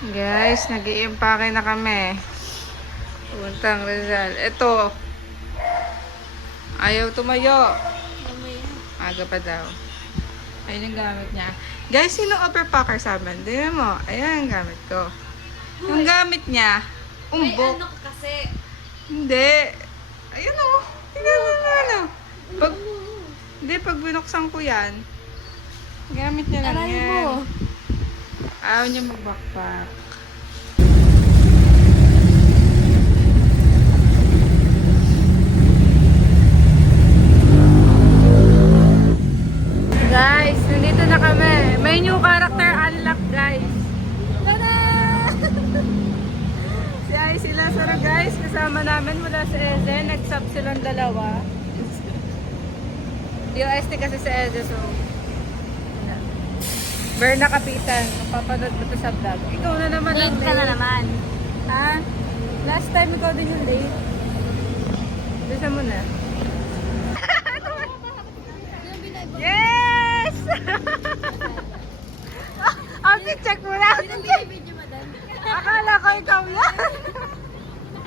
Guys, nag-i-impake na kami. Puntang Rizal. Ito. Ayaw tumayo. Aga pa daw. Ayun yung gamit niya. Guys, sino overpacker sa amin? Tingnan mo. Ayan ang gamit ko. Yung gamit niya, umbok. May ano kasi. Hindi. Ayun o. Tingnan mo na ano. Hindi, pag binuksan ko yan, gamit niya lang Aray yan. mo. Ayaw niya mag-backpack. Guys, nandito na kami. May new character unlock, guys. Tada! Si Ice Lazaro, guys. Kasama namin mula sa Eze. Nag-sub silang dalawa. DOST kasi sa Eze, so... Berna Kapitan, papanood mo to sa vlog. Ikaw na naman ang Late ka na naman. Ha? Last time ikaw din yung late. Bisa mo na. Yes! Okay, check mo na. Akala ko ikaw yan.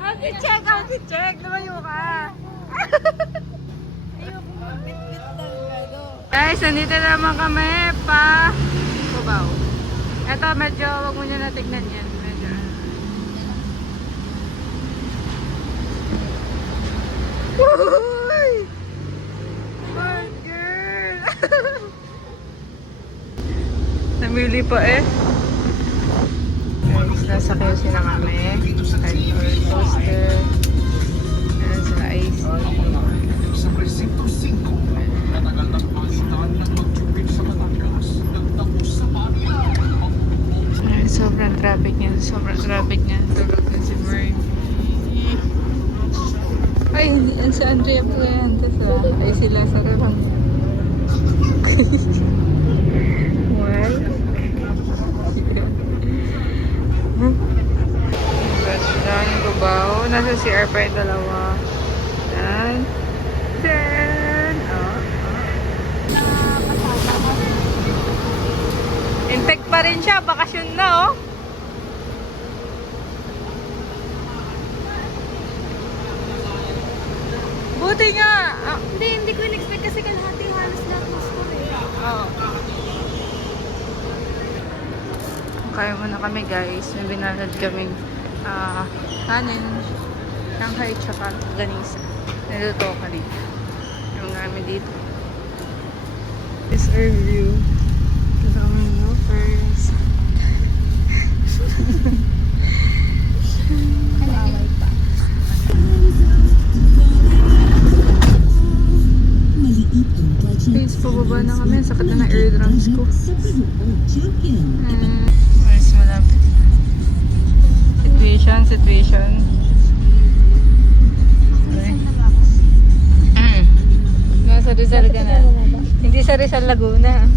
Okay, check. Lumayo ka. Ayoko mag-bit-bit lang gado. Guys, nandito naman kami pa Cubao. Ito, medyo wag mo nyo na tignan yan. Medyo Uy! Good girl! Namili pa eh. Guys, nasa QC na kami. Roller coaster. Ayan sila Ice. Sa Presinto 5, natagal ng palitan ng magtupid sa Batangas, nagtapos sa Manila. Ay, sobrang traffic niya. Tulog na si Murphy. Ay, hindi yan si Andrea Puentes ah. Ay, si Lazaro lang. Why? Yan, Cubao. Nasa CR pa yung dalawa. Yan. Then, Integ pa rin siya. Bakasyon na, oh. Buti nga. Hindi ko in-expect kasi kalahati halos lahat ng store eh. Oo. Kaya muna kami, guys. May binalad kaming kanin, Shanghai, tsaka ganisa. Naluto ka rin. Yung namin dito. This is our view. Ito kami loafers. Kalaway pa. Guys, pababa na kami. Sakit na ng eardrums ko. Mas malapit. Situation. Nasa Rizal ka na. Hindi sa Rizal, Laguna.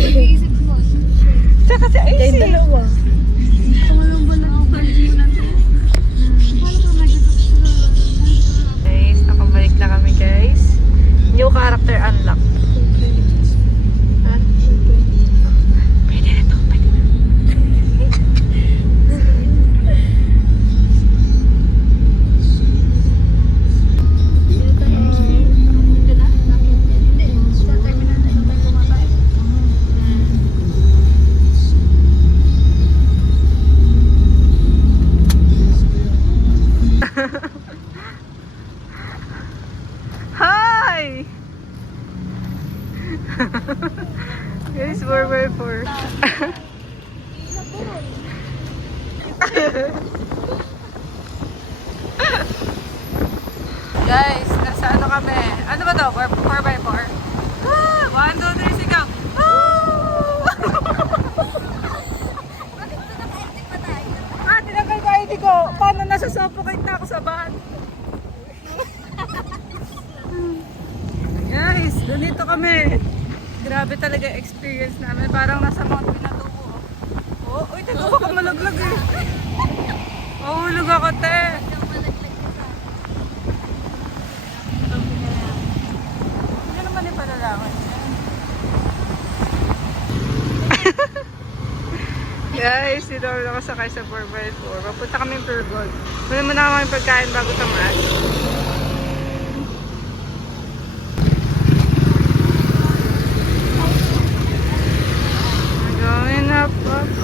Iisip mo. Tsaka si Ice. Dalawa. Kumalong ba na ako parang natin? Guys, nakabalik na kami, guys. New character unlock. Ha? Pwede na to. Hi! Guys, 4x4. Guys, nasa ano kami? Ano ba to? 4x4? 1, 2, 3, sigaw! Tinanggal ko ID ko. Paano nasa-suffocate na ako sa van? Guys, ganito kami. Grabe talaga yung experience namin. Parang nasa Mount Pinatubo. Oh, uy, teka, baka malaglag eh. Mahulog ako, te. Hindi naman yung panalangin. Guys, dito kami nakasakay sa 4x4. Papunta kami Pure Gold. Muna muna kami pagkain bago tamaan. Going up,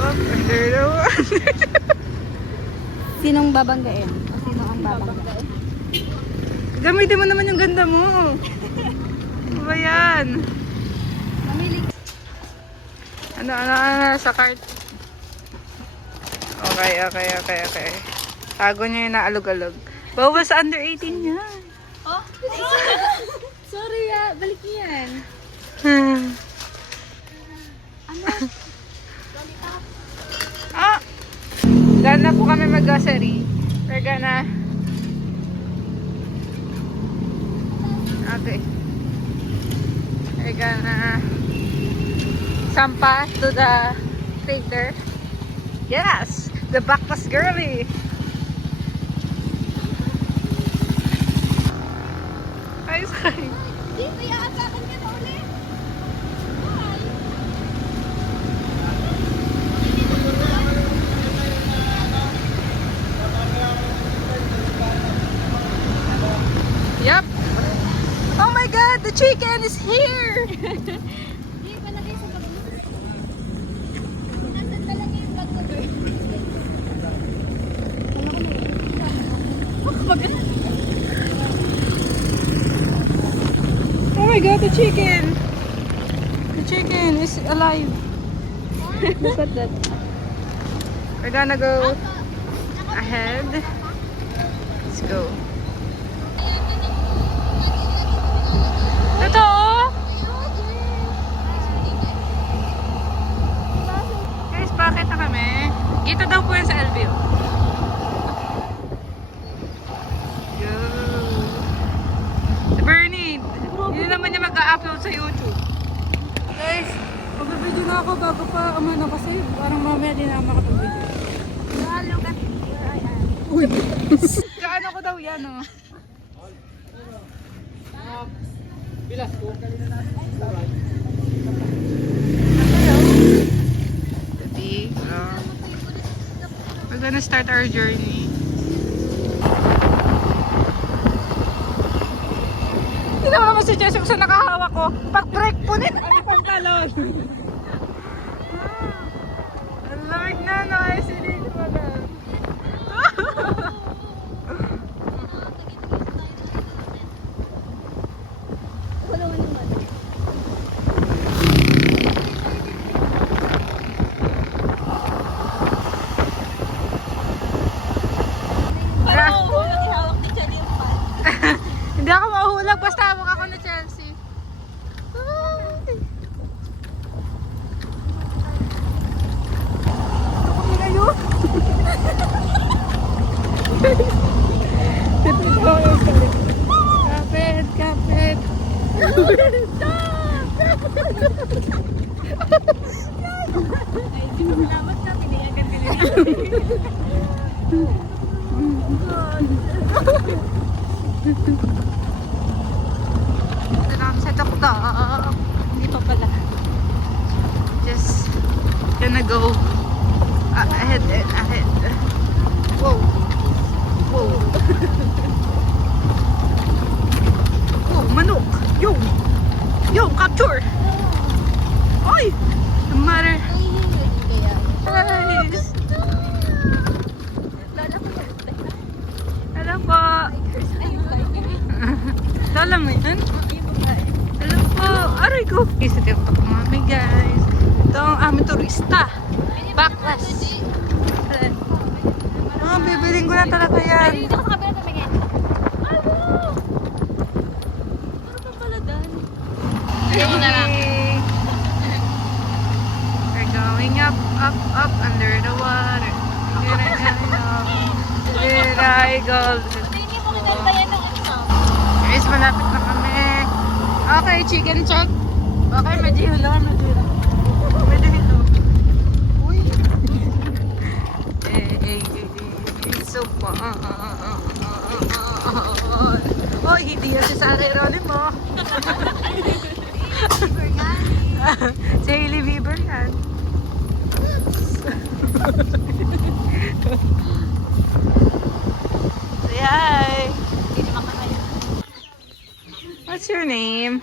under the water. Sinong babanggain? O sino ang babanggain? Gamitin mo naman yung ganda mo. Ano ba yan? Mamili. Ano, sa cart. Okay. Tago niya yung naalog-alog. Bawal sa under 18 yan. Oh? Sorry balik niyo yan. Ano? Ah! Gana po kami mag-grocery. We're gonna... Okay. We're gonna... Sampa to the theater. Yes! The backpass girly! Ay, sorry. Di ba iaagakan ka na ulit? Yep. Oh my god, the chicken is here! Di ba lagay sa bag mo? Nasaan talaga yung bag mo, girl? Oh my god, the chicken! The chicken is alive. Look at that. We're gonna go ahead. Let's go. Ito! Guys, bakit na kami? Dito daw po yan sa LBO. Yo! Si Bernie! Hindi naman niya mag-a-upload sa YouTube. Guys, mag-video na ako bago pa umano kasi parang mamaya din na makapag-video. Look at where I am. Uy! Kaano ko daw yan, oh. The big, we're gonna start our journey. Hindi naman si Jessica sa nakahawak ko. Pag-break po nito. Ano pantalon? Ang lamig na, no? Ay, sinili mo na. Wala naman. Parang mahuhulog sa hawak ni Jenny yung pan. Hindi ako mahuhulog, basta hawak ako na Chelsea. Ay. Ako na yun. Kapit. Ay, pinulamat na, pinayagan ka nila. Ito na kami sa tuktok. Hindi pa pala. Just gonna go ahead and ahead. Whoa. Whoa. Whoa, manok. Yo, capture. Oy. No matter. Ay, kaya. Guys. Lola ko yung Hello po. ayun tayo. Lola mo yun? Ayun babae. Hello po. Aray ko. Isa TikTok mami guys. Ito ang aming turista. Backless. Bibiling ko na talaga Ay, yan. dito ka sa kabila tumingin. Ano? Ano pa pala dan? Ayoko na lang. We're going up, under the water. Here I go. Hindi mo kinantayan ng ano. Guys, malapit na kami. Okay, chicken chop. Okay, medyo lang. Pwede ito. Uy. So fun. Oh, hindi yan si Sarah Geronimo. Si Hailey Bieber yan. Say hi! What's your name?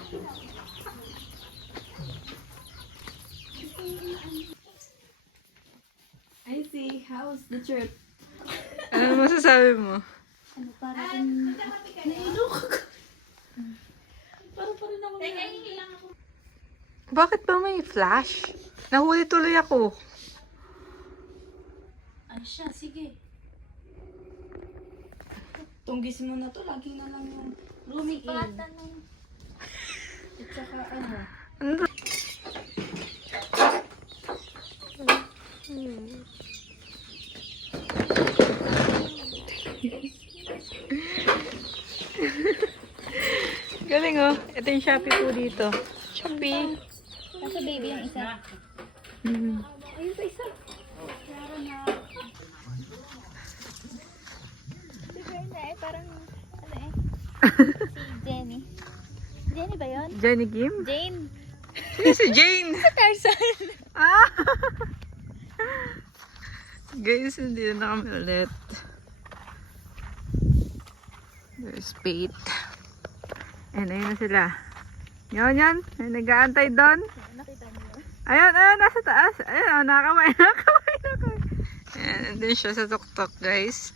I see. How's the trip? Ano masasabi mo? Ano, parang nailok ako. Parang pa rin ako na. Bakit ba may flash? Nahuli tuloy ako. Ano siya? Sige. Tunggis mo na to. Lagi na lang yung rooming in. At saka ano. Ano? Galing oh. Ito yung Shopee po dito. Shopee. Nasa baby yung isa. Ayun pa isa. Meron na. Siguro na eh. Parang ano eh. Si Jenny. Jenny ba yun? Jenny Kim? Jane. Sino si Jane? Tarzan. Ah! Guys, hindi na kami ulit. There's Pate. And ayun na sila. Yan. May nag-aantay doon. Nakita niyo? Ayun, nasa taas. Ayun, nakamay. Ayan, nandun siya sa tuktok, guys.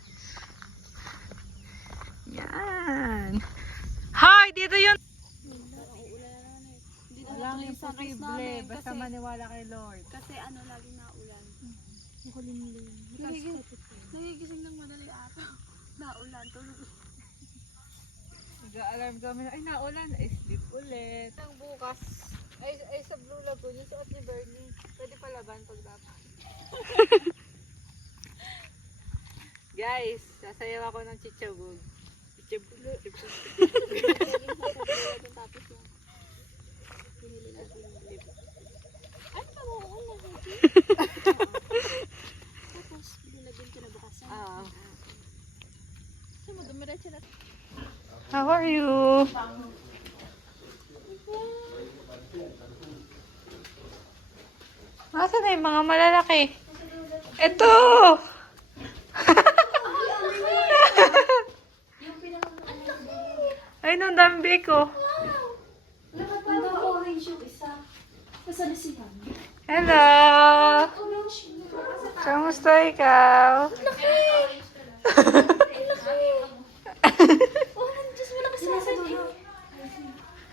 Yan. Hi! Dito yun! Walang imposible. Basta maniwala kay Lord. Kasi ano, laging naulan. Makulimlim. Nagigising ng madali ata. Naulan. Tulog. Nag-alarm kami na, ay naulan, ay sleep ulit. Ang bukas, ay sa Blue Lagoon, yung suot ni Bernie. Pwede palaban pag dapat. Guys, sasayaw ako ng chichagog. Chichagog. Tapos yung pinili na pinili. Ay, mauulan. Tapos, binilagyan ko na bukasan. So, madumiretso na. How are you? Nasaan na yung mga malalaki? Ito! Ay, nung dambi ko. Ang orange yung isa. Nasaan na siya? Hello! Orange. Kamusta ikaw?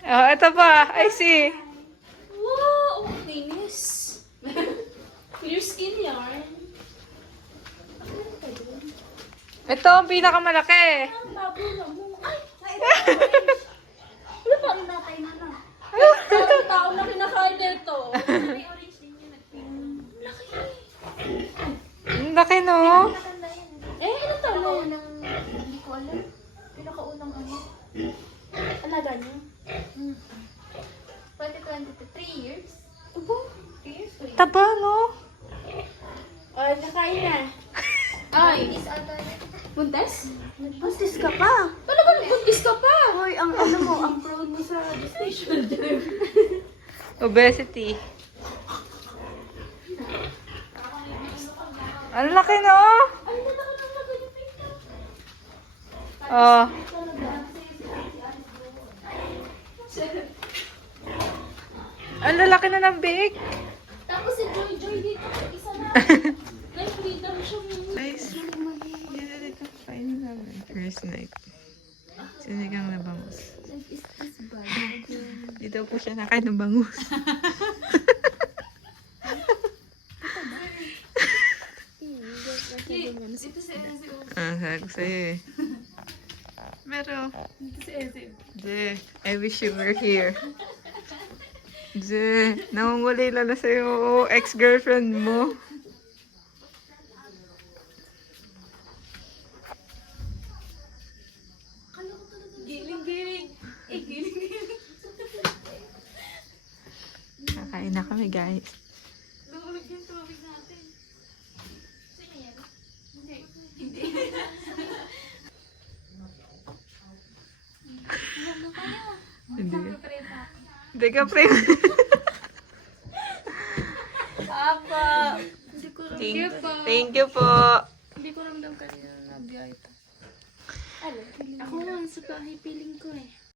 Oh, ito pa. I see. Wow! Ang linis. Clear skin yarn. Ito ang pinakamalaki. Ang babo na mo. Ay! Wala pa rin natay na na. Ang tao na kinakain nito. May orange din yun. Laki. Ang laki, no? Ilan taon na yun? Hindi ko alam. Pinakaunang ano. Alaga niya? 2023 years? Abo? 3 years? Taba, no? Ay, nakain na. Ay! Buntes? Buntes ka pa? Talaga buntes ka pa? Hoy, ang ano mo, ang proud mo sa gestation. Obesity. Ang laki, no? Ay, natakot ang lagay yung pink. Oh. Ang lalaki na ng big. Tapos si Joy dito, isa na. Life freedom siya. Guys, dito dito kainin namin. First night. Sinigang na bangus. Is this bad? Dito po siya nakain ng bangus. Ito si Ezio. Sabi ko sa'yo eh. Pero, Ito si Ezio. Je, I wish you were here. Je, namumulila na sa'yo ex-girlfriend mo. Giling-giling. Giling-giling. Kakain na kami, guys. Lumulog yung tubig natin. Sino yan? Hindi. Hindi. Ano kayo? Hindi. Pagkapreta ako. Hindi ka pre. Apa! Hindi ko rin. Thank, you po. thank you po. Hindi ko ramdam kanina na nabiyay pa. Ako nga, sa bahay, feeling ko eh.